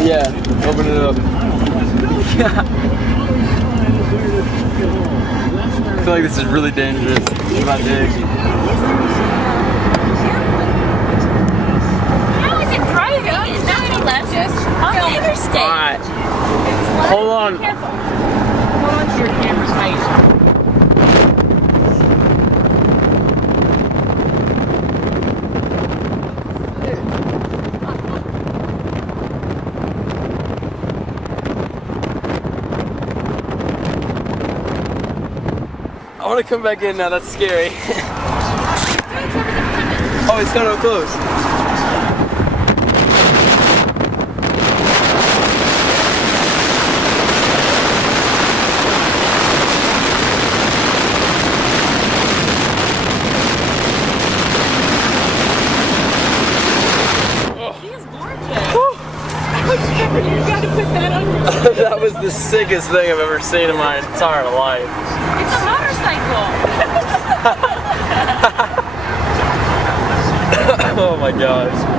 Yeah, open it up. I feel like this is really dangerous. It's my dick. How is it driving? It's not any lessons on the interstate. Alright. Hold on. Be careful. Hold on to your camera tight. I want to come back in now, that's scary. Oh, it's coming up close. He is gorgeous. You gotta put that on your That was the sickest thing I've ever seen in my entire life. It's a motorcycle. Oh my gosh.